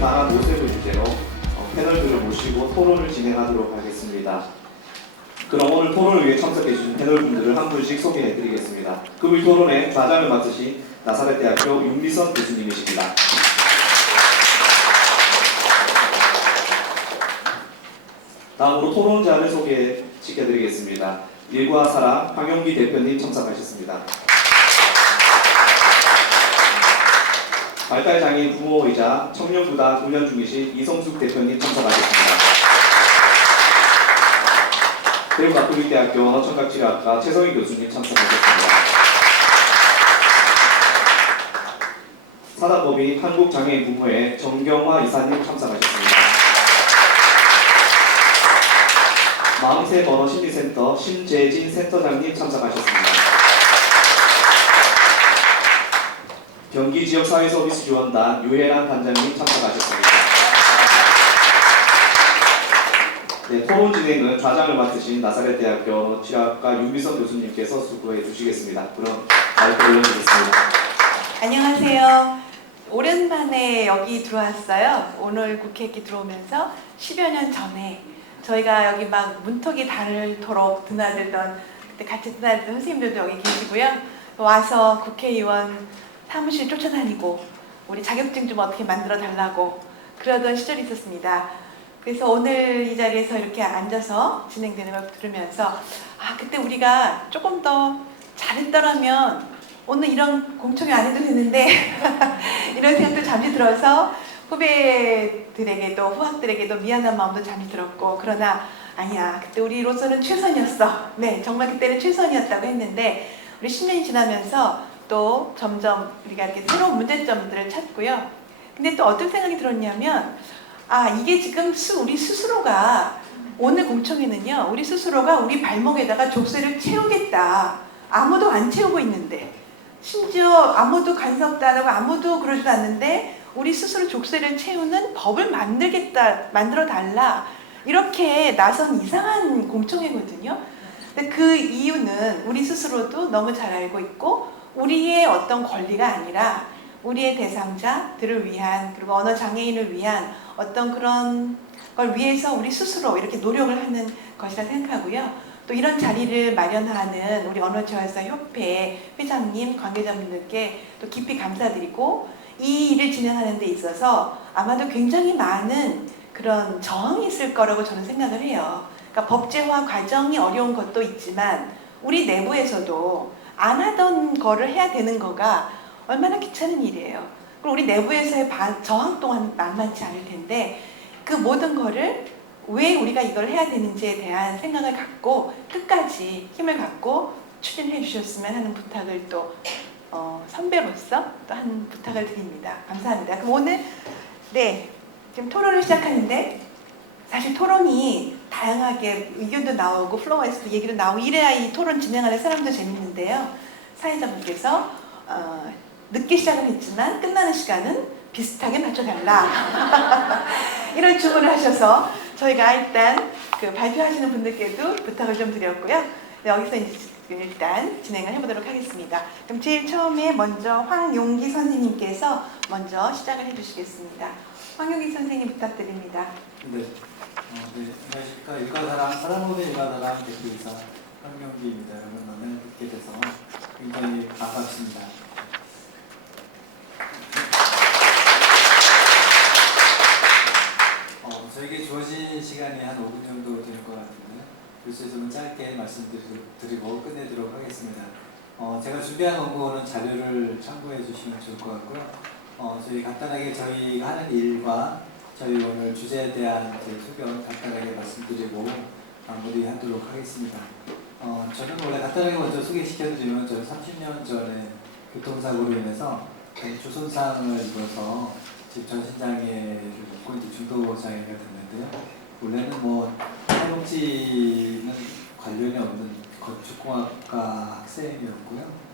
강한 모습을 주제로 패널들을 모시고 토론을 진행하도록 하겠습니다. 그럼 오늘 토론을 위해 참석해 주신 패널분들을 한 분씩 소개해 드리겠습니다. 금일 토론의 좌장을 맡으신 나사렛대학교 윤미선 교수님이십니다. 다음으로 토론자를 소개시켜드리겠습니다. 일과 사랑 황영기 대표님 참석하셨습니다. 발달장애인 부모이자 청년구단 훈련 중이신 이성숙 대표님 참석하셨습니다. 대구가톨릭대학교 언어청각치료학과 최성희 교수님 참석하셨습니다. 사단법인 한국장애인 부모회 정경화 이사님 참석하셨습니다. 마음새 번호심리센터 신재진 센터장님 참석하셨습니다. 경기지역사회서비스지원단 유혜란 단장님 참석하셨습니다. 네, 토론 진행은 좌장을 맡으신 나사렛대학교 언어치료학과 윤미선 교수님께서 수고해 주시겠습니다. 그럼 마이크 올려드리겠습니다. 안녕하세요. 오랜만에 여기 들어왔어요. 오늘 국회에 들어오면서 10여 년 전에 저희가 여기 막 문턱이 닳도록 드나들던, 그때 같이 드나들던 선생님들도 여기 계시고요. 와서 국회의원 사무실 쫓아다니고 우리 자격증 좀 어떻게 만들어 달라고 그러던 시절이 있었습니다. 그래서 오늘 이 자리에서 이렇게 앉아서 진행되는 걸 들으면서 그때 우리가 조금 더 잘했더라면 오늘 이런 공청회 안 해도 되는데 이런 생각도 잠시 들어서 후배들에게도 후학들에게도 미안한 마음도 잠시 들었고, 그러나 아니야, 그때 우리로서는 최선이었어. 네, 정말 그때는 최선이었다고 했는데 우리 10년이 지나면서 또 점점 우리가 이렇게 새로운 문제점들을 찾고요. 근데 또 어떤 생각이 들었냐면 이게 지금 우리 스스로가 오늘 공청회는요, 우리 스스로가 우리 발목에다가 족쇄를 채우겠다. 아무도 안 채우고 있는데, 심지어 아무도 간섭도 안 하고 아무도 그러지도 않는데 우리 스스로 족쇄를 채우는 법을 만들어 달라, 이렇게 나선 이상한 공청회거든요. 근데 그 이유는 우리 스스로도 너무 잘 알고 있고, 우리의 어떤 권리가 아니라 우리의 대상자들을 위한, 그리고 언어 장애인을 위한 어떤 그런 걸 위해서 우리 스스로 이렇게 노력을 하는 것이라 생각하고요. 또 이런 자리를 마련하는 우리 언어재활사협회 회장님, 관계자분들께 또 깊이 감사드리고, 이 일을 진행하는 데 있어서 아마도 굉장히 많은 그런 저항이 있을 거라고 저는 생각을 해요. 그러니까 법제화 과정이 어려운 것도 있지만 우리 내부에서도 안 하던 거를 해야 되는 거가 얼마나 귀찮은 일이에요. 그리고 우리 내부에서의 저항 또한 만만치 않을 텐데, 그 모든 거를 왜 우리가 이걸 해야 되는지에 대한 생각을 갖고 끝까지 힘을 갖고 추진해 주셨으면 하는 부탁을 또 선배로서 또 한 부탁을 드립니다. 감사합니다. 그럼 오늘 지금 토론을 시작하는데, 사실 토론이 다양하게 의견도 나오고 플로어에서도 얘기도 나오고 이래야 이 토론 진행하는 사람도 재밌는데요. 사회자분께서 늦게 시작을 했지만 끝나는 시간은 비슷하게 맞춰달라 이런 주문을 하셔서 저희가 일단 그 발표하시는 분들께도 부탁을 좀 드렸고요. 여기서 이제 일단 진행을 해보도록 하겠습니다. 그럼 제일 처음에 먼저 황용기 선생님께서 먼저 시작을 해주시겠습니다. 황용기 선생님 부탁드립니다. 네, 안녕하십니까. 일과사랑, 사랑법인 일과사랑 대표이사 황용기입니다. 여러분, 오늘 뵙게 돼서 굉장히 반갑습니다. 저에게 주어진 시간이 한 5분 정도 되는 것 같은데요. 그래서 좀 짧게 말씀드리고 끝내도록 하겠습니다. 제가 준비한 원고는 자료를 참고해 주시면 좋을 것 같고요. 저희 간단하게 저희가 하는 일과 저희 오늘 주제에 대한 제 소견 간단하게 말씀드리고 마무리하도록 하겠습니다. 저는 원래 간단하게 먼저 소개시켜드리면, 저는 30년 전에 교통사고로 인해서 조손상을 입어서 지금 전신장애를 입고 이제 중도장애가 됐는데요. 원래는 사회복지는 관련이 없는 건축공학과 학생이었고요.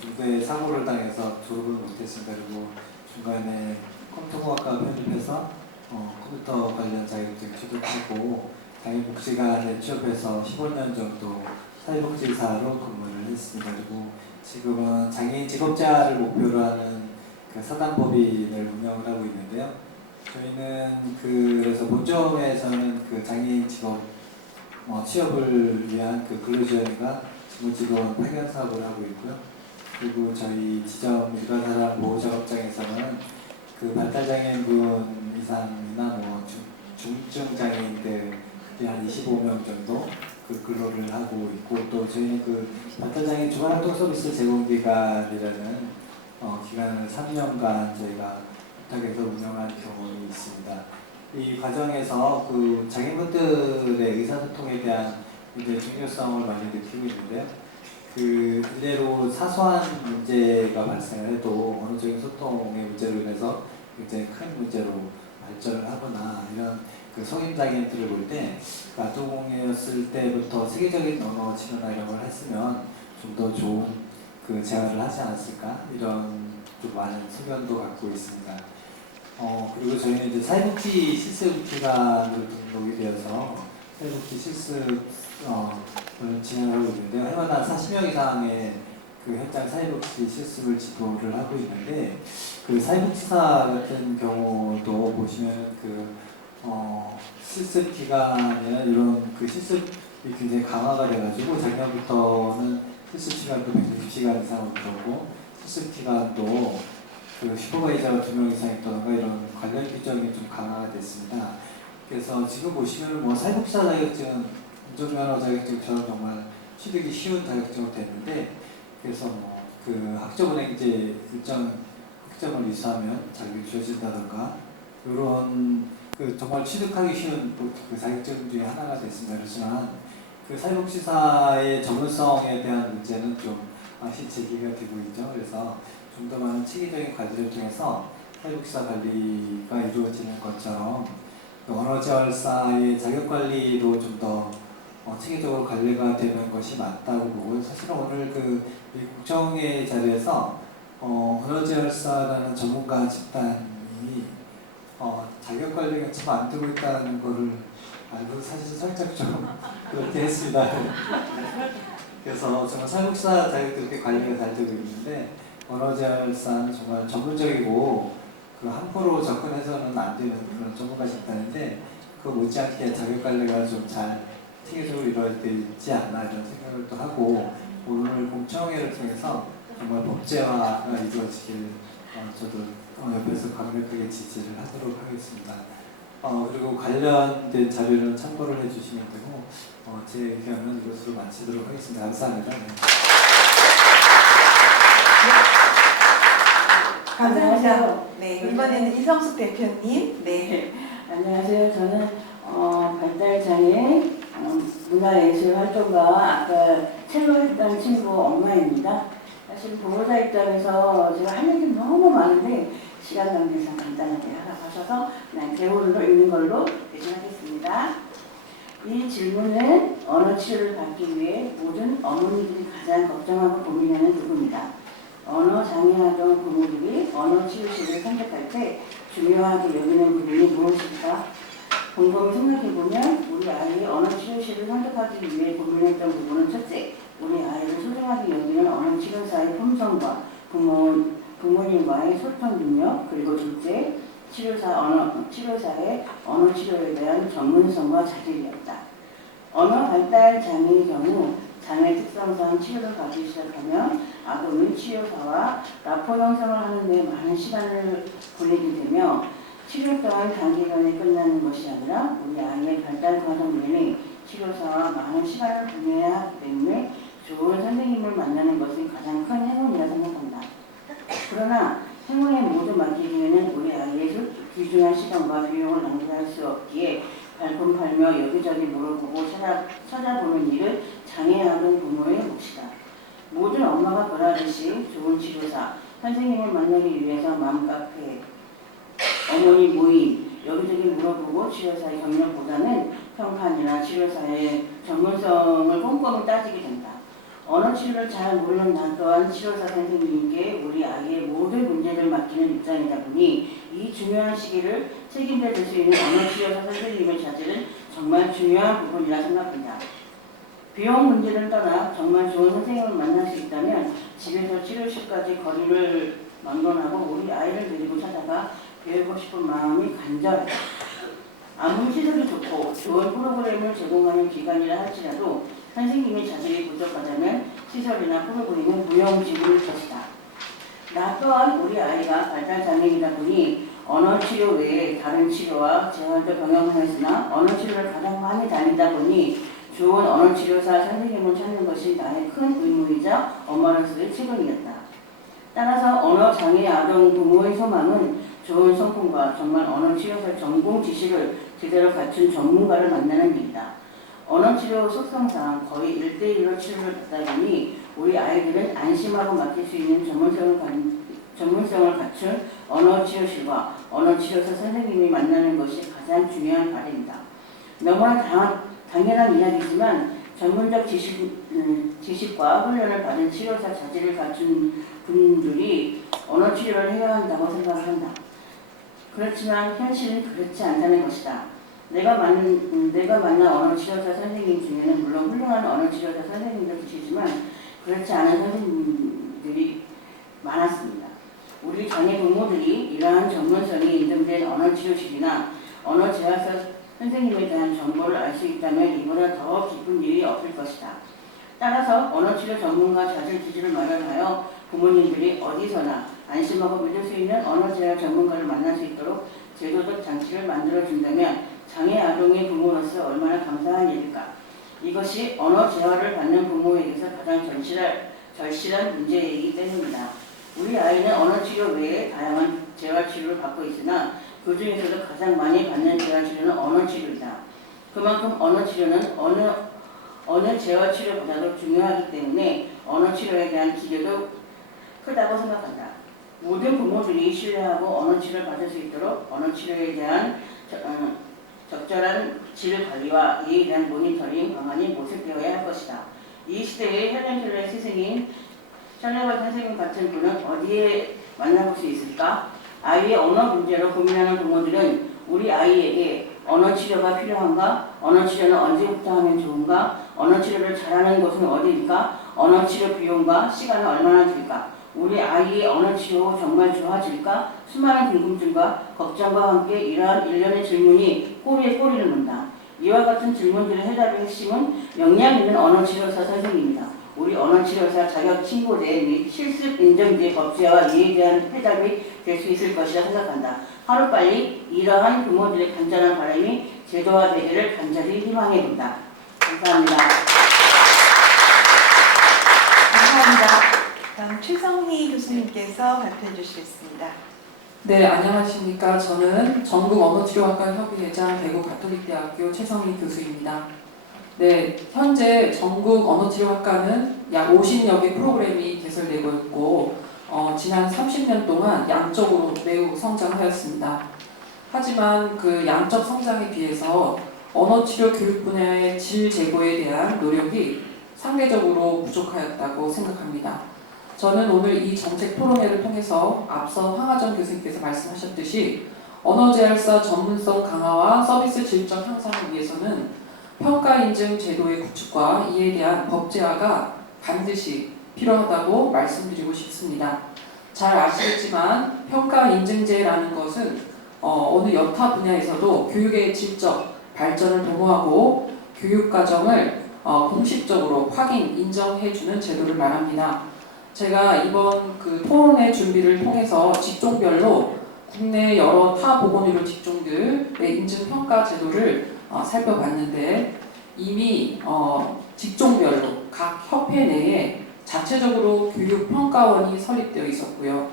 중도에 사고를 당해서 졸업을 못했습니다. 그리고 중간에 컴퓨터공학과 편입해서 컴퓨터 관련 자격증 취득하고 장애복지관에 취업해서 15년 정도 사회복지사로 근무를 했습니다. 그리고 지금은 장애인 직업자를 목표로 하는 그 사단법인을 운영을 하고 있는데요. 저희는 그래서 본점에서는 그 장애인 직업 취업을 위한 그 근로지원과 직무직원 파견 사업을 하고 있고요. 그리고 저희 지점 일반사람 보호작업장에서는 그 발달장애인분 이상이나 중증 장애인들이 한 25명 정도 그 근로를 하고 있고, 또 저희는 그 발달장애인 주간활동 서비스 제공기관이라는 기관을 3년간 저희가 부탁해서 운영한 경험이 있습니다. 이 과정에서 그 장애인분들의 의사소통에 대한 굉장히 중요성을 많이 느끼고 있는데요. 그 일례로 사소한 문제가 발생을 해도 언어적인 소통의 문제로 인해서 굉장히 큰 문제로 발전을 하거나, 이런 그 성인 장애인들을 볼 때 아동이었을 때부터 세계적인 언어 치료나 이런 걸 했으면 좀 더 좋은 그 재활을 하지 않았을까, 이런 좀 많은 소견도 갖고 있습니다. 그리고 저희는 이제 사회복지 실습 기관을 등록이 되어서 사회복지 실습 진행을 하고 있는데요. 해마다 40명 이상의 그 현장 사회복지 실습을 지도를 하고 있는데, 그 사회복지사 같은 경우도 보시면 그 실습 기간이나 이런 그 실습이 굉장히 강화가 돼가지고 작년부터는 실습 시간도 160시간 이상으로 들어오고, 실습 기간도 그 슈퍼바이저가 2명 이상 있다던가 이런 관련 규정이 좀 강화가 됐습니다. 그래서 지금 보시면 사회복지사 자격증은 운전면허 자격증처럼 정말 취득이 쉬운 자격증으로 됐는데, 그래서 그 학점은행제 일정 학점을 이수하면 자격이 주어진다던가 이런 그 정말 취득하기 쉬운 그 자격증 중에 하나가 됐습니다. 그렇지만 그 사회복지사의 전문성에 대한 문제는 좀 아직 제기가 되고 있죠. 그래서 좀 더 많은 체계적인 관리를 통해서 사회복지사 관리가 이루어지는 것처럼 언어재활사의 자격관리도 좀 더 체계적으로 관리가 되는 것이 맞다고 보고, 사실은 오늘 그 국정회 자리에서 언어재활사라는 전문가 집단이 자격관리가 참 안 되고 있다는 거를 알고 사실 살짝 좀 그렇게 했습니다. 그래서 정말 사회복지사 자격도 이렇게 관리가 잘 되고 있는데, 언어재활사는 정말 전문적이고 그 함부로 접근해서는 안 되는 그런 전문가 집단인데, 그 못지않게 자격관리가 좀 잘 체계적으로 이루어져 있지 않나, 이런 생각을 또 하고, 오늘 공청회를 통해서 정말 법제화가 이루어지길 저도 옆에서 강력하게 지지를 하도록 하겠습니다. 그리고 관련된 자료는 참고를 해주시면 되고, 제 의견은 이것으로 마치도록 하겠습니다. 감사합니다. 네. 감사합니다. 네, 이번에는 이성숙 대표님. 네. 안녕하세요. 저는 발달장애 문화예술 활동가 아까 새로 했던 친구 엄마입니다. 사실 보호자 입장에서 제가 할 얘기 너무 많은데 시간 관계상 간단하게 하셔서 그냥 대본으로 읽는 걸로 대신하겠습니다. 이 질문은 언어 치료를 받기 위해 모든 어머니들이 가장 걱정하고 고민하는 부분이다. 언어 장애아동 부모들이 언어 치료실을 선택할 때 중요하게 여기는 부분이 무엇일까? 곰곰이 생각해보면 우리 아이의 언어 치료실을 선택하기 위해 고민했던 부분은 첫째, 우리 아이를 소중하게 여기는 언어 치료사의 품성과 부모님과의 소통 능력, 그리고 둘째, 치료사의 언어 치료에 대한 전문성과 자질이었다. 언어 발달 장애의 경우 장애 특성상 치료를 받기 시작하면 아동은 치료사와 라포 형성을 하는 데 많은 시간을 보내게 되며, 치료 또한 단기간에 끝나는 것이 아니라 우리 아이의 발달 과정 내내 치료사와 많은 시간을 보내야 하기 때문에 좋은 선생님을 만나는 것이 가장 큰 행운이라 생각합니다. 그러나 행운에 모두 맡기기에는 우리 아이의 귀중한 시간과 비용을 낭비할 수 없기에 발품팔며 여기저기 물어보고 찾아보는 일은 장애아동 부모의 몫이다. 모든 엄마가 바라듯이 좋은 치료사, 선생님을 만나기 위해서 맘카페, 어머니 모임, 여기저기 물어보고 치료사의 경력보다는 평판이나 치료사의 전문성을 꼼꼼히 따지게 된다. 언어 치료를 잘 모르는 나 또한 치료사 선생님께 우리 아이의 모든 문제를 맡기는 입장이다 보니 이 중요한 시기를 책임져 줄 수 있는 언어 치료사 선생님의 자질은 정말 중요한 부분이라 생각합니다. 비용 문제를 떠나 정말 좋은 선생님을 만날 수 있다면 집에서 치료실까지 거리를 막론하고 우리 아이를 데리고 찾아가 배우고 싶은 마음이 간절하다. 아무리 시설이 좋고 좋은 프로그램을 제공하는 기관이라 할지라도 선생님의 자질이 부족하다면 시설이나 프로그램은 무용지물일 것이다. 나 또한 우리 아이가 발달장애이다 보니 언어치료 외에 다른 치료와 재활도 병행하였으나 언어치료를 가장 많이 다니다 보니 좋은 언어치료사 선생님을 찾는 것이 나의 큰 의무이자 엄마로서의 책임이었다. 따라서 언어장애 아동 부모의 소망은 좋은 성품과 정말 언어치료사 전공 지식을 제대로 갖춘 전문가를 만나는 일이다. 언어치료 속성상 거의 1대1로 치료를 받다 보니 우리 아이들은 안심하고 맡길 수 있는 전문성을 갖춘 언어치료실과 언어치료사 선생님이 만나는 것이 가장 중요한 바람이다. 너무나 당연한 이야기지만 전문적 지식과 훈련을 받은 치료사 자질을 갖춘 분들이 언어치료를 해야 한다고 생각한다. 그렇지만 현실은 그렇지 않다는 것이다. 내가 만난 언어치료사 선생님 중에는 물론 훌륭한 언어치료사 선생님도 계시지만 그렇지 않은 선생님들이 많았습니다. 우리 장애 부모들이 이러한 전문성이 인정된 언어치료실이나 언어재활사 선생님에 대한 정보를 알 수 있다면 이보다 더 기쁜 일이 없을 것이다. 따라서 언어치료 전문가 자질 기준을 마련하여 부모님들이 어디서나 안심하고 믿을 수 있는 언어재활 전문가를 만날 수 있도록 제도적 장치를 만들어준다면 장애 아동의 부모로서 얼마나 감사한 일일까. 이것이 언어재활을 받는 부모에게서 가장 절실한 문제이기 때문이다. 우리 아이는 언어치료 외에 다양한 재활치료를 받고 있으나 그 중에서도 가장 많이 받는 재활치료는 언어치료이다. 그만큼 언어치료는 어느 재활치료보다도 중요하기 때문에 언어치료에 대한 기대도 크다고 생각한다. 모든 부모들이 신뢰하고 언어치료를 받을 수 있도록 언어치료에 대한 적절한 질 관리와 이에 대한 모니터링 방안이 모색되어야 할 것이다. 이 시대의 헬렌켈러의 스승인 샬레바 선생님 같은 분은 어디에 만나볼 수 있을까? 아이의 언어 문제로 고민하는 부모들은 우리 아이에게 언어 치료가 필요한가? 언어 치료는 언제부터 하면 좋은가? 언어 치료를 잘하는 곳은 어디일까? 언어 치료 비용과 시간은 얼마나 들까? 우리 아이의 언어 치료 정말 좋아질까? 수많은 궁금증과 걱정과 함께 이러한 일련의 질문이 꼬리에 꼬리를 문다. 이와 같은 질문들의 해답의 핵심은 역량 있는 언어 치료사 선생님이다. 우리 언어치료사 자격 신고제 및 실습 인정제 법제화와 이에 대한 해답이 될 수 있을 것이라 생각한다. 하루빨리 이러한 부모들의 간절한 바람이 제도화되기를 간절히 희망해본다. 감사합니다. 감사합니다. 다음 최성희 교수님께서 발표해 주시겠습니다. 네, 안녕하십니까. 저는 전국언어치료학과 협의회장 대구 가톨릭대학교 최성희 교수입니다. 네, 현재 전국 언어치료학과는 약 50여 개 프로그램이 개설되고 있고 지난 30년 동안 양적으로 매우 성장하였습니다. 하지만 그 양적 성장에 비해서 언어치료 교육 분야의 질 제고에 대한 노력이 상대적으로 부족하였다고 생각합니다. 저는 오늘 이 정책 토론회를 통해서 앞서 황하정 교수님께서 말씀하셨듯이 언어재활사 전문성 강화와 서비스 질적 향상을 위해서는 평가 인증 제도의 구축과 이에 대한 법제화가 반드시 필요하다고 말씀드리고 싶습니다. 잘 아시겠지만 평가 인증제라는 것은 어느 여타 분야에서도 교육의 질적 발전을 도모하고 교육 과정을 공식적으로 확인, 인정해주는 제도를 말합니다. 제가 이번 그 토론회 준비를 통해서 직종별로 국내 여러 타 보건의료 직종들의 인증평가 제도를 살펴봤는데 이미 직종별로 각 협회 내에 자체적으로 교육평가원이 설립되어 있었고요.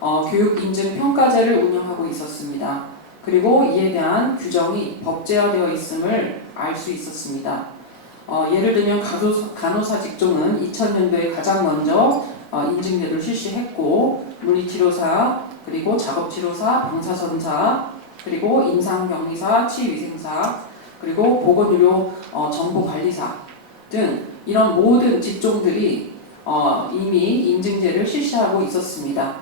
교육인증평가제를 운영하고 있었습니다. 그리고 이에 대한 규정이 법제화되어 있음을 알 수 있었습니다. 예를 들면 간호사 직종은 2000년도에 가장 먼저 인증제도를 실시했고 물리치료사, 그리고 작업치료사, 방사선사, 그리고 임상병리사, 치위생사, 그리고 보건의료 정보관리사 등 이런 모든 직종들이 이미 인증제를 실시하고 있었습니다.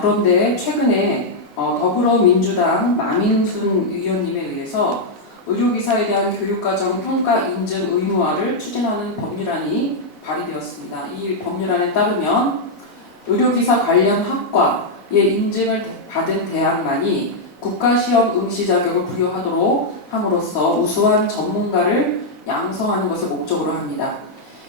그런데 최근에 더불어민주당 마민순 의원님에 의해서 의료기사에 대한 교육과정 평가 인증 의무화를 추진하는 법률안이 발의되었습니다. 이 법률안에 따르면 의료기사 관련 학과에 인증을 받은 대학만이 국가시험 응시 자격을 부여하도록 함으로써 우수한 전문가를 양성하는 것을 목적으로 합니다.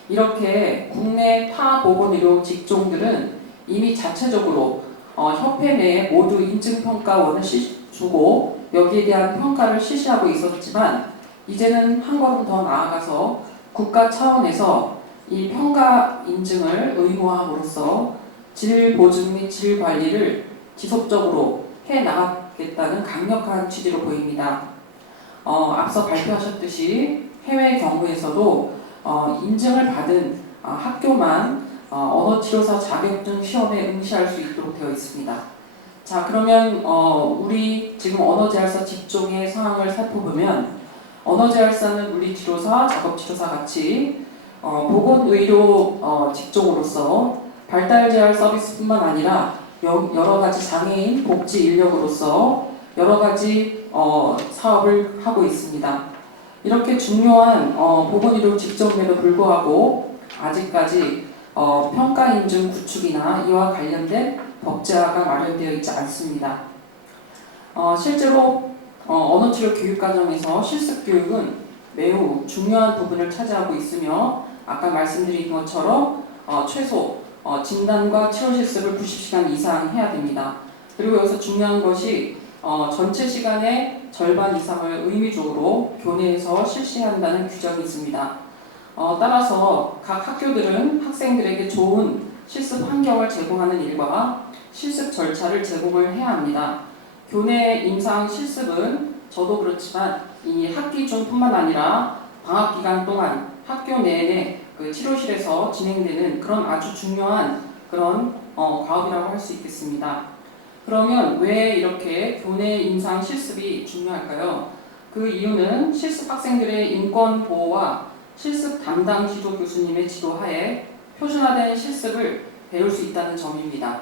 이렇게 국내 타 보건의료 직종들은 이미 자체적으로 협회 내에 모두 인증평가원을 주고 여기에 대한 평가를 실시하고 있었지만 이제는 한 걸음 더 나아가서 국가 차원에서 이 평가 인증을 의무화함으로써 질 보증 및 질 관리를 지속적으로 해 나가겠다는 강력한 취지로 보입니다. 앞서 발표하셨듯이 해외 경우에서도 인증을 받은 학교만 언어치료사 자격증 시험에 응시할 수 있도록 되어 있습니다. 자, 그러면 우리 지금 언어재활사 직종의 상황을 살펴보면 언어재활사는 물리치료사, 작업치료사 같이 보건의료 직종으로서 발달재활 서비스뿐만 아니라 여러 가지 장애인 복지 인력으로서 여러 가지 사업을 하고 있습니다. 이렇게 중요한 보건의료 직종임에도 불구하고 아직까지 평가 인증 구축이나 이와 관련된 법제화가 마련되어 있지 않습니다. 실제로 언어치료 교육과정에서 실습교육은 매우 중요한 부분을 차지하고 있으며 아까 말씀드린 것처럼 최소 진단과 치료 실습을 90시간 이상 해야 됩니다. 그리고 여기서 중요한 것이 전체 시간의 절반 이상을 의무적으로 교내에서 실시한다는 규정이 있습니다. 따라서 각 학교들은 학생들에게 좋은 실습 환경을 제공하는 일과 실습 절차를 제공을 해야 합니다. 교내 임상 실습은 저도 그렇지만 이 학기 중뿐만 아니라 방학 기간 동안 학교 내내 그 치료실에서 진행되는 그런 아주 중요한 그런 과업이라고 할 수 있겠습니다. 그러면 왜 이렇게 교내 임상 실습이 중요할까요? 그 이유는 실습 학생들의 인권 보호와 실습 담당 지도 교수님의 지도하에 표준화된 실습을 배울 수 있다는 점입니다.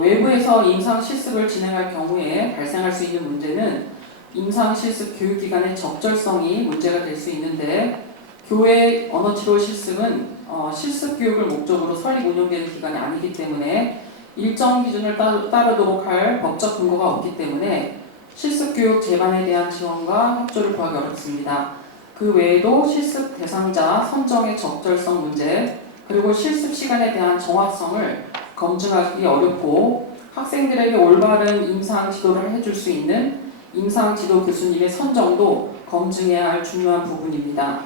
외부에서 임상 실습을 진행할 경우에 발생할 수 있는 문제는 임상 실습 교육기간의 적절성이 문제가 될 수 있는데 교회 언어치료 실습은 실습 교육을 목적으로 설립 운영되는 기관이 아니기 때문에 일정 기준을 따르도록 할 법적 근거가 없기 때문에 실습 교육 제반에 대한 지원과 협조를 구하기 어렵습니다. 그 외에도 실습 대상자 선정의 적절성 문제 그리고 실습 시간에 대한 정확성을 검증하기 어렵고 학생들에게 올바른 임상 지도를 해줄 수 있는 임상 지도 교수님의 선정도 검증해야 할 중요한 부분입니다.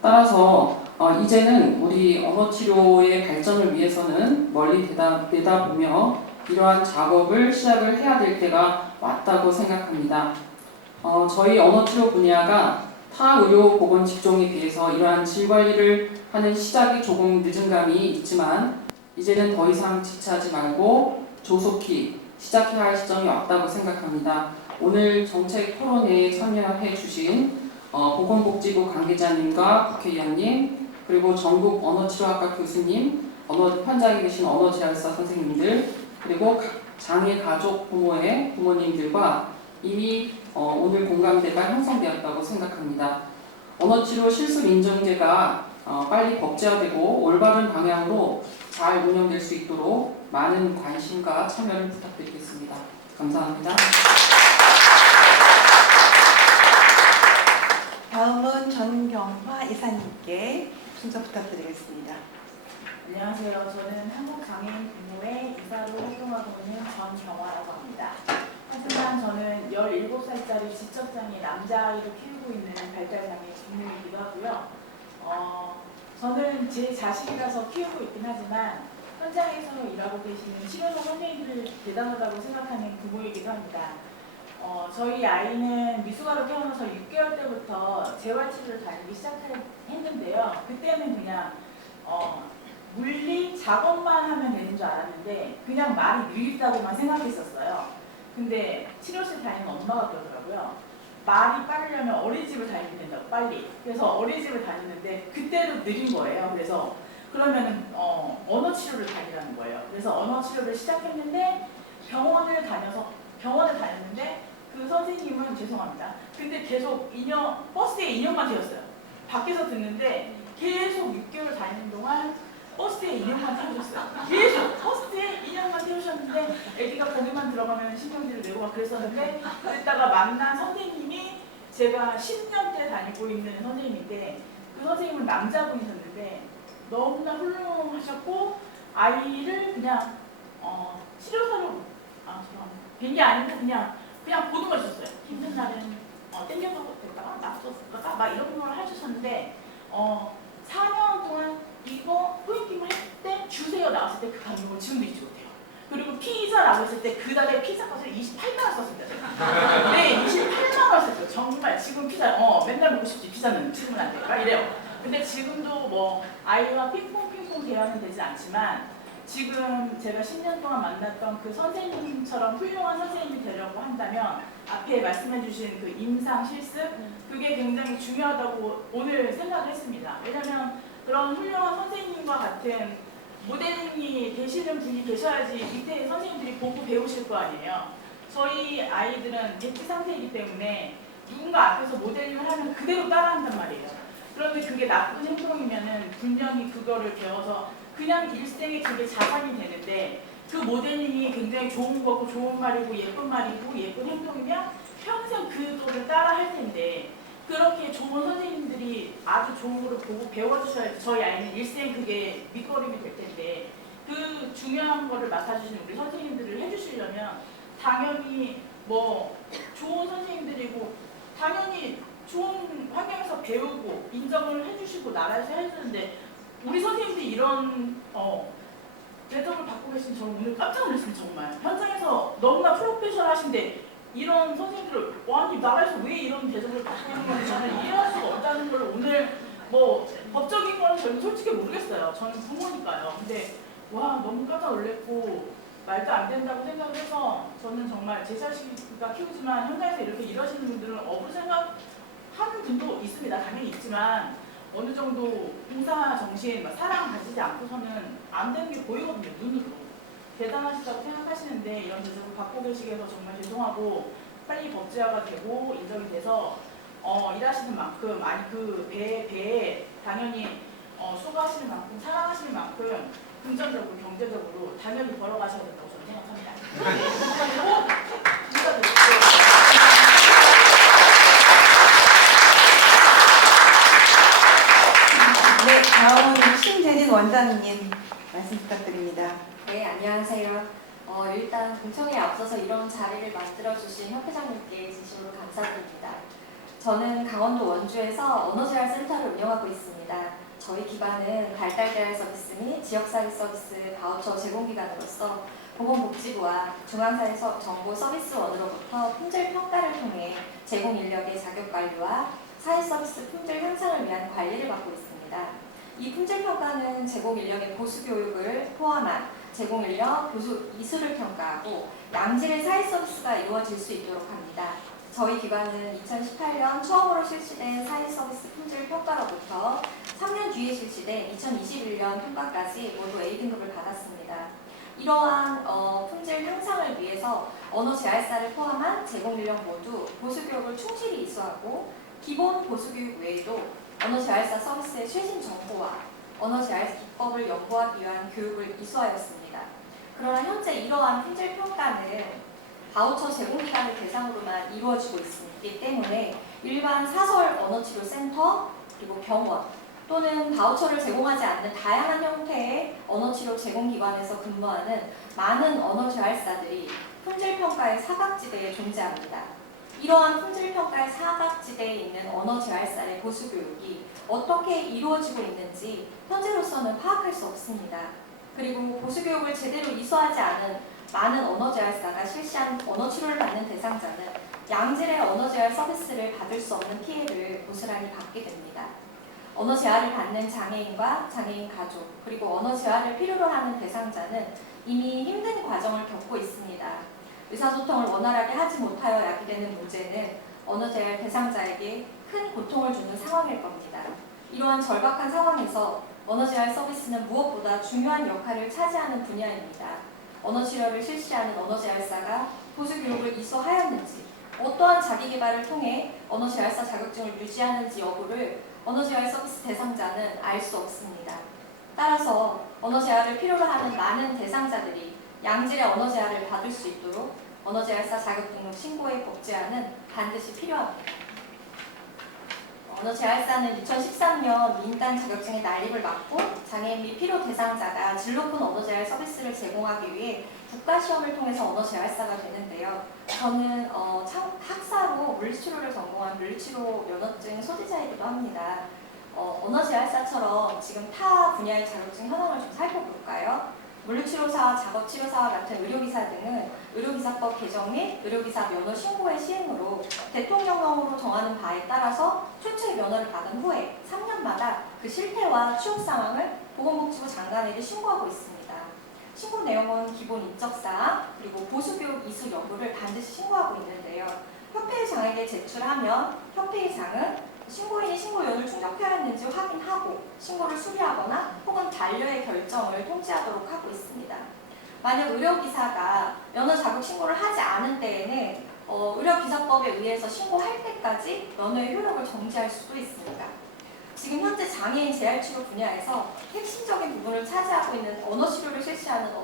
따라서 이제는 우리 언어치료의 발전을 위해서는 멀리 내다보며 이러한 작업을 시작을 해야 될 때가 왔다고 생각합니다. 저희 언어치료 분야가 타 의료 보건 직종에 비해서 이러한 질 관리를 하는 시작이 조금 늦은 감이 있지만 이제는 더 이상 지체하지 말고 조속히 시작해야 할 시점이 왔다고 생각합니다. 오늘 정책 토론회에 참여해 주신 보건복지부 관계자님과 국회의원님 그리고 전국 언어치료학과 교수님, 현장에 계신 언어재활사 선생님들 그리고 장애 가족 부모의 부모님들과 이미 오늘 공감대가 형성되었다고 생각합니다. 언어치료 실습 인증제가 빨리 법제화되고 올바른 방향으로 잘 운영될 수 있도록 많은 관심과 참여를 부탁드리겠습니다. 감사합니다. 다음은 전경화 이사님께 순서 부탁드리겠습니다. 안녕하세요. 저는 한국장애인 부모회 이사로 활동하고 있는 전경화라고 합니다. 하지만 저는 17살짜리 지적장애 남자아이를 키우고 있는 발달장애 부모이기도 하고요. 저는 제 자식이라서 키우고 있긴 하지만 현장에서 일하고 계시는 치료사 선생님들 대단하다고 생각하는 부모이기도 합니다. 저희 아이는 미숙아로 태어나서 6개월 때부터 재활치료를 다니기 시작했는데요. 그때는 그냥 물리 작업만 하면 되는 줄 알았는데 그냥 말이 느리다고만 생각했었어요. 근데 치료실 다니는 엄마가 그러더라고요. 말이 빠르려면 어린이집을 다니면 된다고 빨리. 그래서 어린이집을 다녔는데 그때도 느린 거예요. 그래서 그러면은 언어치료를 다니라는 거예요. 그래서 언어치료를 시작했는데 병원을 다녔는데 그 선생님은 죄송합니다. 근데 계속 버스에 인형만 태웠어요. 밖에서 듣는데 계속 6개월 다니는 동안 버스에 인형만 태우셨어요. 계속 버스에 인형만 태우셨는데 애기가 들어가면 신경질을 내고 막 그랬었는데 그랬다가 만난 선생님이 제가 10년째 다니고 있는 선생님인데 그 선생님은 남자분이셨는데 너무나 훌륭하셨고 아이를 그냥 치료사로 뵌게 아니고 그냥 보는 거셨어요. 힘든 날은 땡겨서 됐다가 납쳤을까 막 이런 걸 해주셨는데 4년 동안 이거 포인팅을 했을 때 주세요 나왔을 때 그 감동을 지금도 잊지 못해요. 그리고 피자라고 했을 때 그 달에 피자 값을 28만 원 썼습니다. 제가. 네, 28만 원 썼어요. 정말 지금 피자 맨날 먹고 싶지 피자는 지금은 안 돼. 막 이래요. 근데 지금도 뭐 아이와 핑퐁 대화는 되지 않지만 지금 제가 10년 동안 만났던 그 선생님처럼 훌륭한 선생님이 되려고 한다면 앞에 말씀해주신 그 임상 실습 그게 굉장히 중요하다고 오늘 생각을 했습니다. 왜냐하면 그런 훌륭한 선생님과 같은 모델링이 되시는 분이 계셔야지 밑에 선생님들이 보고 배우실 거 아니에요. 저희 아이들은 대치 상태이기 때문에 누군가 앞에서 모델링을 하면 그대로 따라한단 말이에요. 그런데 그게 나쁜 행동이면은 분명히 그거를 배워서 그냥 일생에 그게 자산이 되는데 그 모델링이 굉장히 좋은 거고 좋은 말이고 예쁜 행동이면 평생 그거를 따라 할 텐데 그렇게 좋은 선생님들이 아주 좋은 거를 보고 배워주셔야지 저희 아이는 일생 그게 밑거름이 될 텐데 그 중요한 거를 맡아주시는 우리 선생님들을 해주시려면 당연히 뭐 좋은 선생님들이고 당연히 좋은 환경에서 배우고 인정을 해주시고 나라에서 해주는데 우리 선생님들이 이런 대접을 받고 계신 저는 오늘 깜짝 놀랐습니다. 정말 현장에서 너무나 프로페셔널하신데 이런 선생님들을 아니 나라에서 왜 이런 대접을 받고 있는 건지 저는 이해할 수가 없다는 걸 오늘 뭐 법적인 건 저는 솔직히 모르겠어요. 저는 부모니까요. 근데 와 너무 깜짝 놀랐고 말도 안 된다고 생각을 해서 저는 정말 제 자식이가 키우지만 현장에서 이렇게 일하시는 분들은 어부 생각하는 분도 있습니다. 당연히 있지만 어느 정도 봉사 정신, 사랑 가지지 않고서는 안 되는 게 보이거든요. 눈으로. 대단하시다고 생각하시는데 이런 대접을 받고 계시게 해서 정말 죄송하고 빨리 법제화가 되고 인정이 돼서 일하시는 만큼 아니 그 배에 당연히 수고하시는 만큼 사랑하시는 만큼 금전적으로 경제적으로 당연히 벌어가셔야 된다고 저는 생각합니다. 그리고 감사드리고 네, 다음은 신재진 원장님 말씀 부탁드립니다. 네, 안녕하세요. 일단 공청회에 앞서서 이런 자리를 만들어주신 협회장님께 진심으로 감사드립니다. 저는 강원도 원주에서 언어재활센터를 운영하고 있습니다. 저희 기관은 발달재활 서비스 및 지역사회 서비스 바우처 제공기관으로서 보건복지부와 중앙사회정보 서비스원으로부터 품질 평가를 통해 제공 인력의 자격 관리와 사회 서비스 품질 향상을 위한 관리를 받고 있습니다. 이 품질 평가는 제공 인력의 보수 교육을 포함한 제공 인력 교수 이수를 평가하고 양질의 사회 서비스가 이루어질 수 있도록 합니다. 저희 기관은 2018년 처음으로 실시된 사회 서비스 품질 평가로부터 3년 뒤에 실시된 2021년 평가까지 모두 A등급을 받았습니다. 이러한 품질 향상을 위해서 언어재활사를 포함한 제공 인력 모두 보수 교육을 충실히 이수하고 기본 보수 교육 외에도 언어재활사 서비스의 최신 정보와 언어재활 기법을 연구하기 위한 교육을 이수하였습니다. 그러나 현재 이러한 품질 평가는 바우처 제공기관을 대상으로만 이루어지고 있기 때문에 일반 사설 언어치료센터 그리고 병원 또는 바우처를 제공하지 않는 다양한 형태의 언어치료 제공기관에서 근무하는 많은 언어재활사들이 품질평가의 사각지대에 존재합니다. 이러한 품질평가의 사각지대에 있는 언어재활사의 보수교육이 어떻게 이루어지고 있는지 현재로서는 파악할 수 없습니다. 그리고 보수교육을 제대로 이수하지 않은 많은 언어재활사가 실시한 언어치료를 받는 대상자는 양질의 언어재활 서비스를 받을 수 없는 피해를 고스란히 받게 됩니다. 언어재활을 받는 장애인과 장애인 가족, 그리고 언어재활을 필요로 하는 대상자는 이미 힘든 과정을 겪고 있습니다. 의사소통을 원활하게 하지 못하여 야기되는 문제는 언어재활 대상자에게 큰 고통을 주는 상황일 겁니다. 이러한 절박한 상황에서 언어재활 서비스는 무엇보다 중요한 역할을 차지하는 분야입니다. 언어치료를 실시하는 언어재활사가 보수교육을 이수하였는지, 어떠한 자기개발을 통해 언어재활사 자격증을 유지하는지 여부를 언어재활 서비스 대상자는 알 수 없습니다. 따라서 언어재활을 필요로 하는 많은 대상자들이 양질의 언어 제한을 받을 수 있도록 언어 제한사 자격 등록 신고의 법 제한은 반드시 필요합니다. 언어 제한사는 2013년 민단 자격증의 난립을 막고 장애인 및 필요 대상자가 질 높은 언어 제한 서비스를 제공하기 위해 국가 시험을 통해서 언어 제한사가 되는데요. 저는 학사로 물리치료를 전공한 물리치료 면허증 소지자이기도 합니다. 언어 제한사처럼 지금 타 분야의 자격증 현황을 좀 살펴볼까요? 물리치료사, 작업치료사와 같은 의료기사 등은 의료기사법 개정 및 의료기사 면허 신고의 시행으로 대통령령으로 정하는 바에 따라서 최초의 면허를 받은 후에 3년마다 그 실태와 취업 상황을 보건복지부 장관에게 신고하고 있습니다. 신고 내용은 기본 인적사항 그리고 보수교육 이수 여부를 반드시 신고하고 있는데요. 협회의장에게 제출하면 협회의장은 신고인이 신고요원을 충족하였는지 확인하고 신고를 수리하거나 혹은 반려의 결정을 통지하도록 하고 있습니다. 만약 의료기사가 면허 자격 신고를 하지 않은 때에는 의료기사법에 의해서 신고할 때까지 면허의 효력을 정지할 수도 있습니다. 지금 현재 장애인 재활치료 분야에서 핵심적인 부분을 차지하고 있는 언어치료를 실시하는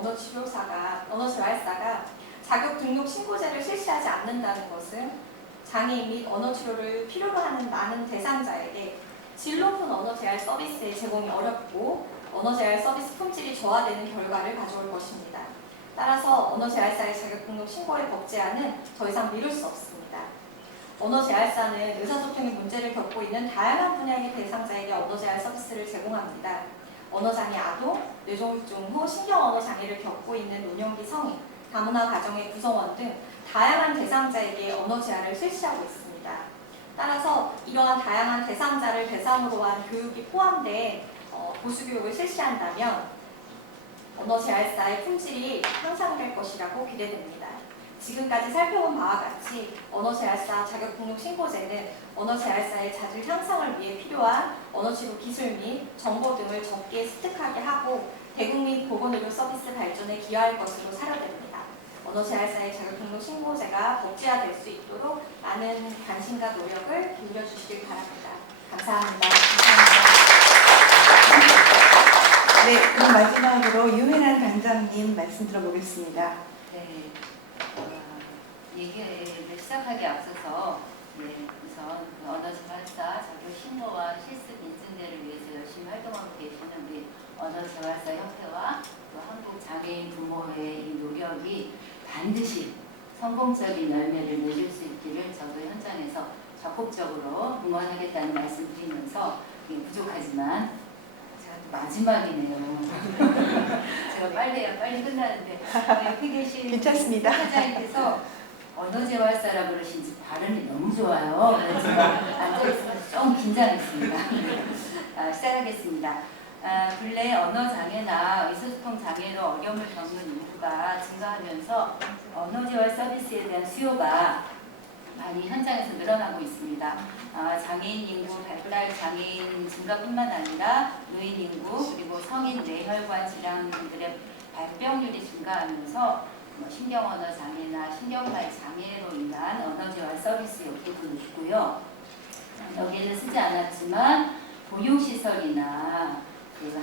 언어재활사가 자격 등록 신고제를 실시하지 않는다는 것은 장애인 및 언어치료를 필요로 하는 많은 대상자에게 질 높은 언어재활 서비스의 제공이 어렵고 언어재활 서비스 품질이 저하되는 결과를 가져올 것입니다. 따라서 언어재활사의 자격 등록 신고의 법 제한은 더 이상 미룰 수 없습니다. 언어재활사는 의사소통의 문제를 겪고 있는 다양한 분야의 대상자에게 언어재활 서비스를 제공합니다. 언어장애 아동, 뇌졸중 후 신경언어장애를 겪고 있는 노년기 성인, 다문화 가정의 구성원 등 다양한 대상자에게 언어재활을 실시하고 있습니다. 따라서 이러한 다양한 대상자를 대상으로 한 교육이 포함된 보수교육을 실시한다면 언어재활사의 품질이 향상될 것이라고 기대됩니다. 지금까지 살펴본 바와 같이 언어재활사 자격등록 신고제는 언어재활사의 자질 향상을 위해 필요한 언어치료 기술 및 정보 등을 적게 습득하게 하고 대국민 보건의료 서비스 발전에 기여할 것으로 사료됩니다. 언어재활사의 자격등록 신고제가 법제화될 수 있도록 많은 관심과 노력을 기울여 주시길 바랍니다. 감사합니다. 네, 그럼 마지막으로 유혜란 단장님 말씀 들어보겠습니다. 네, 얘기를 시작하기 앞서서 우선 언어재활사 자격 신고와 실습 인증제를 위해서 열심히 활동하고 계시는 우리 언어재활사 협회와 또 한국장애인 부모의 이 노력이 반드시 성공적인 열매를 맺을 수 있기를 저도 현장에서 적극적으로 응원하겠다는 말씀 드리면서 부족하지만 제가 또 마지막이네요. 제가 빨리 끝나는데 옆에 계신 괜찮습니다. 사장님께서 언어재활사라 그러신지 발음이 너무 좋아요. 그래서 제가 앉아있으면서 좀 긴장했습니다. 시작하겠습니다. 근래 언어장애나 의사소통 장애로 어려움을 겪는 인구가 증가하면서 언어재활 서비스에 대한 수요가 많이 현장에서 늘어나고 있습니다. 장애인 인구, 발달 장애인 증가뿐만 아니라 노인 인구 그리고 성인 뇌혈관 질환들의 발병률이 증가하면서 신경언어 장애나 신경발 장애로 인한 언어재활 서비스 여기도 있고요. 여기에는 쓰지 않았지만 보육시설이나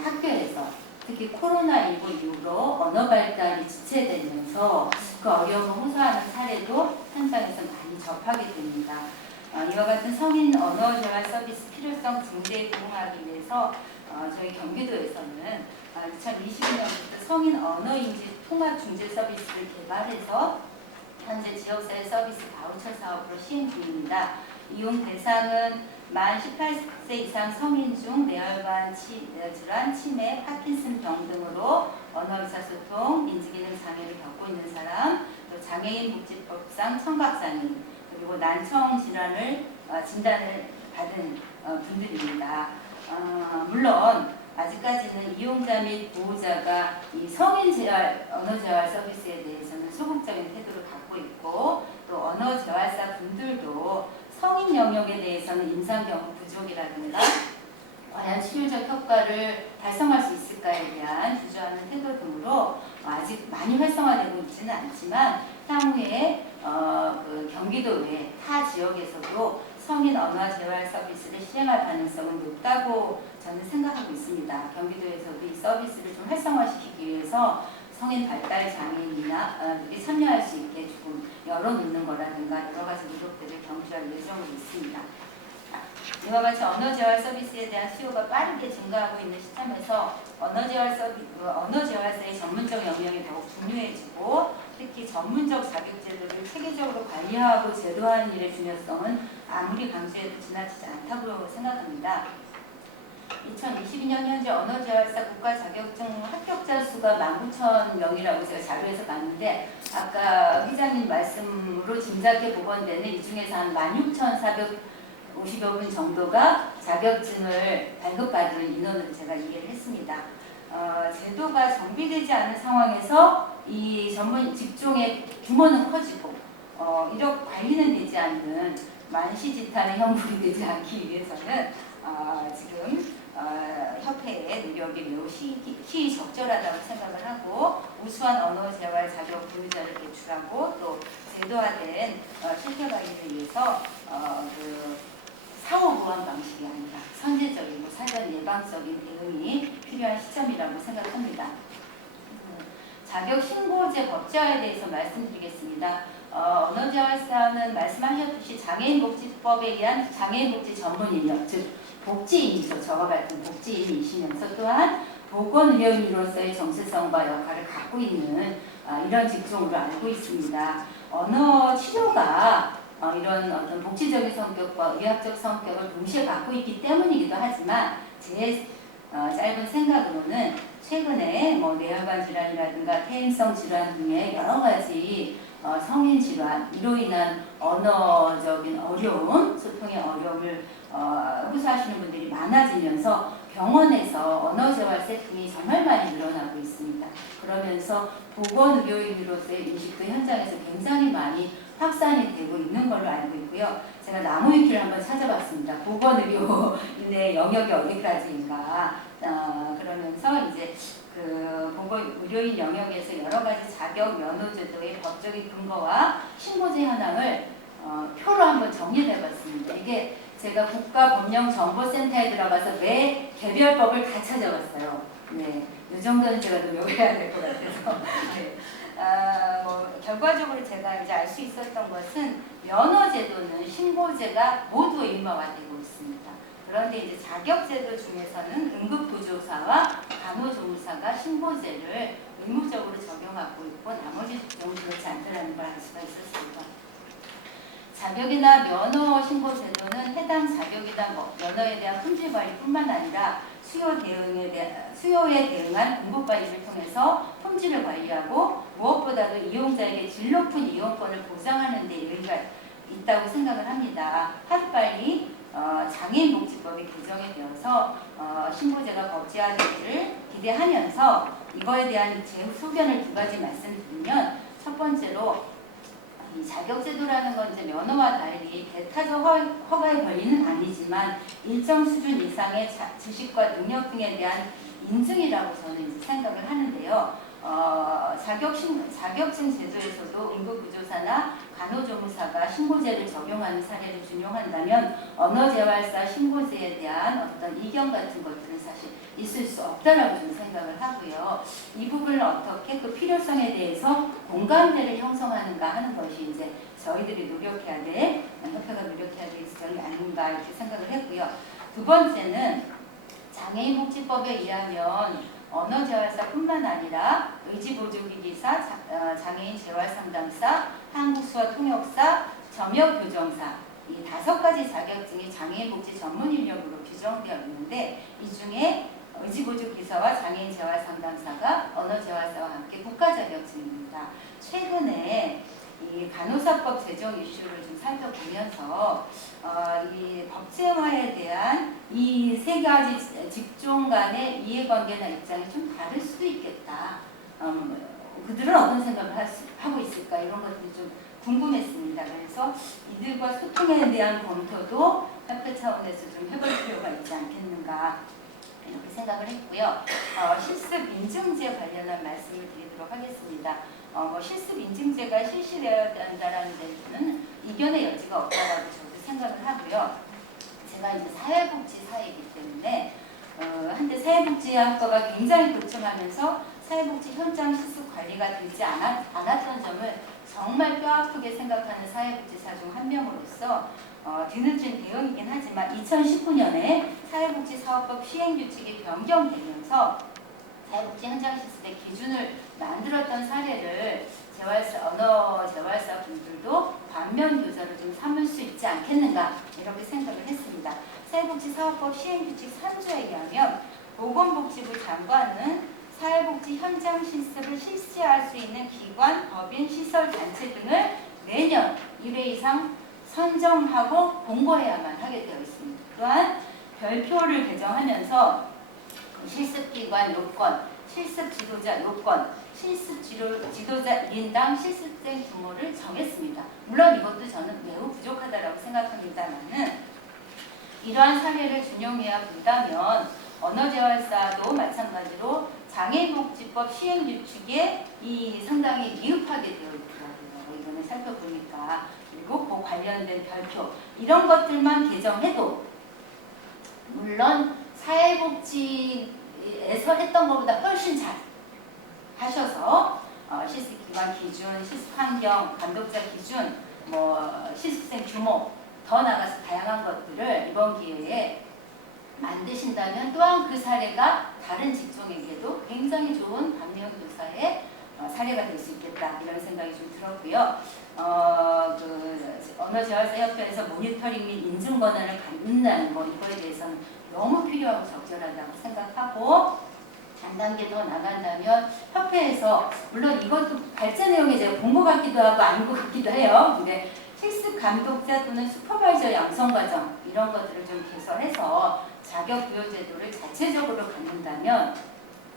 학교에서 특히 코로나19 이후로 언어 발달이 지체되면서 그 어려움을 호소하는 사례도 현장에서 많이 접하게 됩니다. 이와 같은 성인 언어 재활 서비스 필요성 증대에 부응하기 위해서 저희 경기도에서는 2020년부터 성인 언어 인지 통합 중재 서비스를 개발해서 현재 지역사회 서비스 바우처 사업으로 시행 중입니다. 이용 대상은 만 18세 이상 성인 중 뇌혈관 질환, 치매, 파킨슨 병 등으로 언어 의사소통, 인지기능 장애를 겪고 있는 사람, 또 장애인 복지법상 청각장애인, 그리고 난청 질환을 진단을 받은 분들입니다. 물론 아직까지는 이용자 및 보호자가 이 성인 재활, 언어 재활 서비스에 대해서는 소극적인 태도를 갖고 있고 또 언어 재활사 분들도 성인 영역에 대해서는 임상 경험 부족이라든가 과연 치료적 효과를 달성할 수 있을까에 대한 주저하는 태도 등으로 아직 많이 활성화되고 있지는 않지만 향후에 그 경기도 외 타 지역에서도 성인 언어 재활 서비스를 시행할 가능성은 높다고 저는 생각하고 있습니다. 경기도에서도 이 서비스를 좀 활성화시키기 위해서 성인 발달 장애인이나 이 참여할 수 있게 조금 열어놓는 거라든가 여러 가지 노력들을 경주할 예정으로 있습니다. 이와 같이 언어 재활 서비스에 대한 수요가 빠르게 증가하고 있는 시점에서 언어 재활사의 전문적 역량이 더욱 중요해지고 특히 전문적 자격 제도를 체계적으로 관리하고 제도화하는 일의 중요성은 아무리 강조해도 지나치지 않다고 생각합니다. 2022년 현재 언어재활사 국가 자격증 합격자 수가 19,000명이라고 제가 자료에서 봤는데 아까 회장님 말씀으로 짐작해 보건대는 이 중에서 한 16,450여 분 정도가 자격증을 발급받을 인원으로 제가 이해를 했습니다. 제도가 정비되지 않은 상황에서 이 전문 직종의 규모는 커지고 이력 관리는 되지 않는 만시지탄의 형벌이 되지 않기 위해서는 지금 협회의 노력이 매우 시의적절하다고 생각을 하고 우수한 언어재활 자격 보유자를 배출하고 또 제도화된 실태 관리를 위해서 사후보완 방식이 아니라 선제적이고 사전 예방적인 대응이 필요한 시점이라고 생각합니다. 자격 신고제 법제화에 대해서 말씀드리겠습니다. 언어재활사는 말씀하셨듯이 장애인복지법에 의한 장애인복지 전문 인력, 즉 복지인이죠. 저와 같은 복지인이시면서 또한 보건의료인으로서의 정체성과 역할을 갖고 있는 이런 직종으로 알고 있습니다. 언어 치료가 이런 어떤 복지적인 성격과 의학적 성격을 동시에 갖고 있기 때문이기도 하지만 제 짧은 생각으로는 최근에 뇌혈관 질환이라든가 퇴행성 질환 등의 여러 가지 성인 질환, 이로 인한 언어적인 어려움, 소통의 어려움을 호소하시는 분들이 많아지면서 병원에서 언어재활 세팅이 정말 많이 늘어나고 있습니다. 그러면서 보건의료인으로서의 인식도 현장에서 굉장히 많이 확산이 되고 있는 걸로 알고 있고요. 제가 나무위키를 한번 찾아봤습니다. 보건의료인의 영역이 어디까지인가. 그러면서 이제 그 보건의료인 영역에서 여러 가지 자격 면허제도의 법적인 근거와 신고제 현황을 표로 한번 정리를 해봤습니다. 이게 제가 국가법령정보센터에 들어가서 매 개별법을 다 찾아봤어요. 네, 이 정도는 제가 노력을 해야 될 것 같아서. 네. 결과적으로 제가 이제 알 수 있었던 것은 면허제도는 신고제가 모두 의무화되고 있습니다. 그런데 이제 자격제도 중에서는 응급구조사와 간호조무사가 신고제를 의무적으로 적용하고 있고 나머지 직종은 그렇지 않다는 걸 알 수가 있었습니다. 자격이나 면허 신고 제도는 해당 자격이나 면허에 대한 품질 관리뿐만 아니라 수요에 대응한 공급 관리를 통해서 품질을 관리하고 무엇보다도 이용자에게 질 높은 이용권을 보장하는 데 의의가 있다고 생각을 합니다. 하루빨리 장애인복지법이 개정이 되어서 신고제가 법제화되기를 기대하면서 이거에 대한 제 소견을 두 가지 말씀드리면 첫 번째로 이 자격제도라는 건 이제 면허와 달리 대타적 허가의 권리는 아니지만 일정 수준 이상의 지식과 능력 등에 대한 인증이라고 저는 이제 생각을 하는데요. 자격증 제도에서도 응급구조사나 간호조무사가 신고제를 적용하는 사례를 준용한다면 언어재활사 신고제에 대한 어떤 이견 같은 것들은 사실 있을 수 없다라고 저는 생각을 하고요. 이 부분을 어떻게 그 필요성에 대해서 공감대를 형성하는가 하는 것이 이제 저희들이 노력해야 될, 협회가 노력해야 될 지점이 아닌가 이렇게 생각을 했고요. 두 번째는 장애인복지법에 의하면 언어재활사뿐만 아니라 의지보조기기사, 장애인 재활상담사, 한국수어통역사, 점역교정사 이 5가지 자격증이 장애인복지 전문 인력으로 규정되어 있는데 이 중에 의지보조기사와 장애인 재활상담사가 언어재활사와 함께 국가자격증입니다. 최근에 이 간호사법 제정 이슈를 좀 살펴보면서 이 법제화에 대한 이 3가지 직종 간의 이해관계나 입장이 좀 다를 수도 있겠다. 그들은 어떤 생각을 하고 있을까 이런 것들이 좀 궁금했습니다. 그래서 이들과 소통에 대한 검토도 협회 차원에서 좀 해볼 필요가 있지 않겠는가 이렇게 생각을 했고요. 실습 인증제 관련한 말씀을 드리도록 하겠습니다. 실습 인증제가 실시되어야 한다는 데는 이견의 여지가 없다라고 저도 생각을 하고요. 제가 이제 사회복지사이기 때문에 한때 사회복지학과가 굉장히 급증하면서 사회복지 현장 실습 관리가 되지 않았던 점을 정말 뼈아프게 생각하는 사회복지사 중 한 명으로서 뒤늦은 대응이긴 하지만 2019년에 사회복지사업법 시행규칙이 변경되면서 사회복지 현장 실습의 기준을 만들었던 사례를 언어 재활사 분들도 반면 교사로 좀 삼을 수 있지 않겠는가 이렇게 생각을 했습니다. 사회복지사업법 시행규칙 3조에 의하면 보건복지부 장관은 사회복지 현장 실습을 실시할 수 있는 기관, 법인, 시설, 단체 등을 매년 1회 이상 선정하고 공고해야만 하게 되어 있습니다. 또한 별표를 개정하면서 실습기관 요건, 실습 지도자 요건, 실습 지도자 1인당 실습생 규모를 정했습니다. 물론 이것도 저는 매우 부족하다고 생각합니다만은 이러한 사례를 준용해야 본다면 언어재활사도 마찬가지로 장애인복지법 시행규칙에 상당히 미흡하게 되어 있더라고요. 이번에 살펴보니까 그리고 그 관련된 별표 이런 것들만 개정해도 물론 사회복지에서 했던 것보다 훨씬 잘 하셔서 실습기관 기준, 실습환경, 감독자 기준, 실습생 규모 더 나아가서 다양한 것들을 이번 기회에 만드신다면 또한 그 사례가 다른 직종에게도 굉장히 좋은 반면 교사의 사례가 될 수 있겠다 이런 생각이 좀 들었고요. 언어재활사협회에서 모니터링 및 인증 권한을 갖는다는 이거에 대해서는 너무 필요하고 적절하다고 생각하고 한 단계 더 나간다면 협회에서 물론 이것도 발제 내용이 제가 본 것 같기도 하고 아닌 것 같기도 해요. 근데 실습 감독자 또는 슈퍼바이저 양성 과정 이런 것들을 좀 개설해서 자격 부여 제도를 자체적으로 갖는다면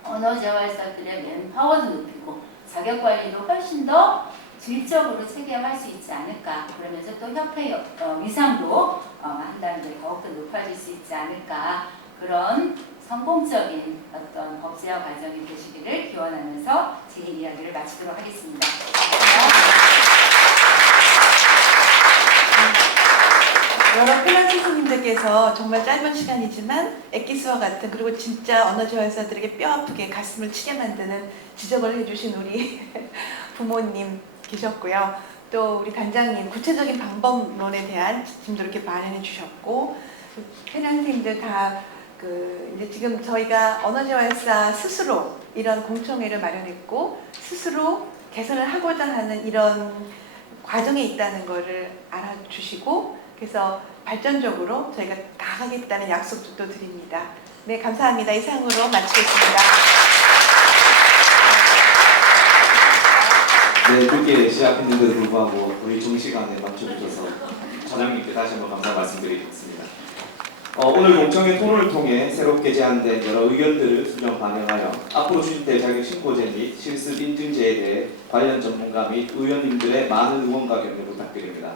언어재활사들의 맨파워도 높이고 자격 관리도 훨씬 더 질적으로 체계화할 수 있지 않을까. 그러면서 또 협회 위상도 한 단계 더욱더 높아질 수 있지 않을까. 그런 성공적인 어떤 법제화 과정이 되시기를 기원하면서 제 이야기를 마치도록 하겠습니다. 여러 클래스 선생님들께서 정말 짧은 시간이지만 엑기스와 같은 그리고 진짜 언어재활사들에게 뼈아프게 가슴을 치게 만드는 지적을 해주신 우리 부모님 계셨고요. 또 우리 단장님 구체적인 방법론에 대한 지침도 이렇게 마련해 주셨고 회장 선생님들 다 이제 지금 저희가 언어재활사 스스로 이런 공청회를 마련했고 스스로 개선을 하고자 하는 이런 과정에 있다는 것을 알아주시고 그래서 발전적으로 저희가 나가겠다는 약속도 또 드립니다. 네, 감사합니다. 이상으로 마치겠습니다. 네, 늦게 시작했는데도 불구하고 우리 정시간에 맞춰주셔서 차장님께 다시 한번 감사 말씀드리겠습니다. 오늘 공청회 토론을 통해 새롭게 제안된 여러 의견들을 수정 반영하여 앞으로 주식될 자격 신고제 및 실습 인증제에 대해 관련 전문가 및 의원님들의 많은 응원과 격려 부탁드립니다.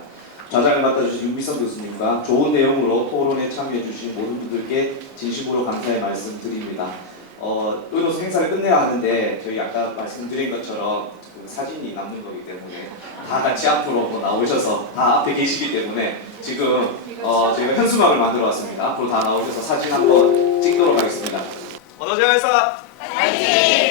좌장을 맡아주신 윤비성 교수님과 좋은 내용으로 토론에 참여해주신 모든 분들께 진심으로 감사의 말씀드립니다. 의료소 행사를 끝내야 하는데 저희 아까 말씀드린 것처럼 사진이 남는 거기 때문에 다 같이 앞으로 나오셔서 다 앞에 계시기 때문에 지금 저희가 현수막을 만들어 왔습니다. 앞으로 다 나오셔서 사진 한번 찍도록 하겠습니다. 언어재활사 화이팅!